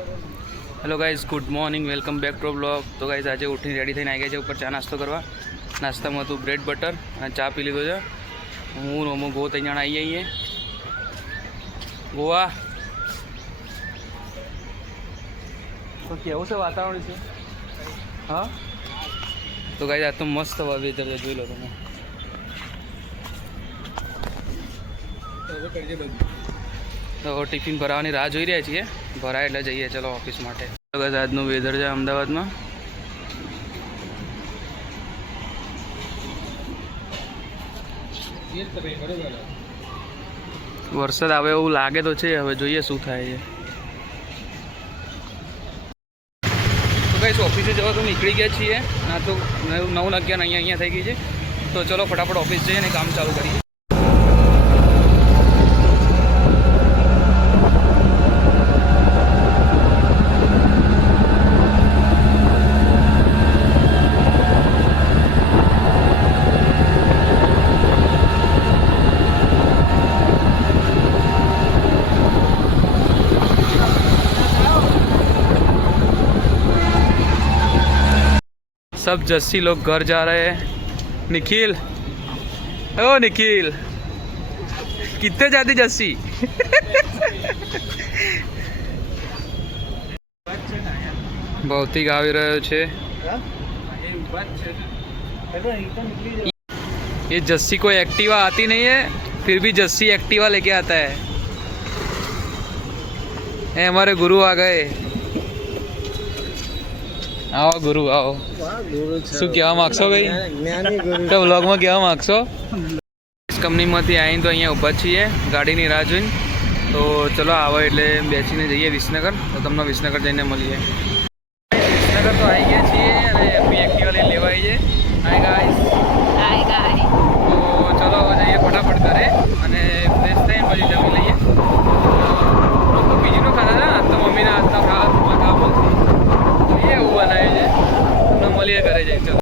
Hello guys, good morning, welcome back to blog. तो guys आज उठी रेडी थी आई गए ऊपर चा नास्तो करवा। नास्ता में હતું બ્રેડ બટર અને ચા પી લીધો છે। હું રોમો ગો ત્યાં આવી જઈએ ગોવા। તો કેવું છે વાતાવરણ છે? હા, તો ગાઈઝ આ તો મસ્ત વેધર છે, જોઈ લો તમે। તો ટિફિન ભરાવાની રાહ જોઈ રહ્યા છીએ, ભરાય એટલે જઈએ ચલો ઓફિસ માટે। તો ગાઈઝ આજનું વેધર છે અમદાવાદમાં। વરસાદ આવે એવું લાગે તો છે, હવે જોઈએ શું થાય છે। તો ગાઈઝ ઓફિસે જવા તો નીકળી ગયા છીએ। ના તો 9:11 અહીંયા થઈ ગઈ છે। તો ચલો ફટાફટ ઓફિસ જઈએ અને કામ ચાલુ કરીએ। सब जस्सी लोग घर जा रहे हैं। निखिल, ओ निखिल, कितने जाती जस्सी? भौतिक આવી રહ્યો છે। ये जस्सी कोई एक्टिवा आती नहीं है, फिर भी जस्सी एक्टिवा लेके आता है। ये हमारे गुरु आ गए। आओ गुरु आओ। શું કહેવા માગશો ભાઈ? તો વ્લોગમાં કહેવા માગશો? કંપનીમાંથી આવીને તો અહીંયા ઊભા છીએ ગાડીની રાહ જોઈને। તો ચલો આવો એટલે બેસીને જઈએ વિસનગર। તો તમને વિસનગર જઈને મળીએ। વિસનગર તો આવી ગયા છીએ અને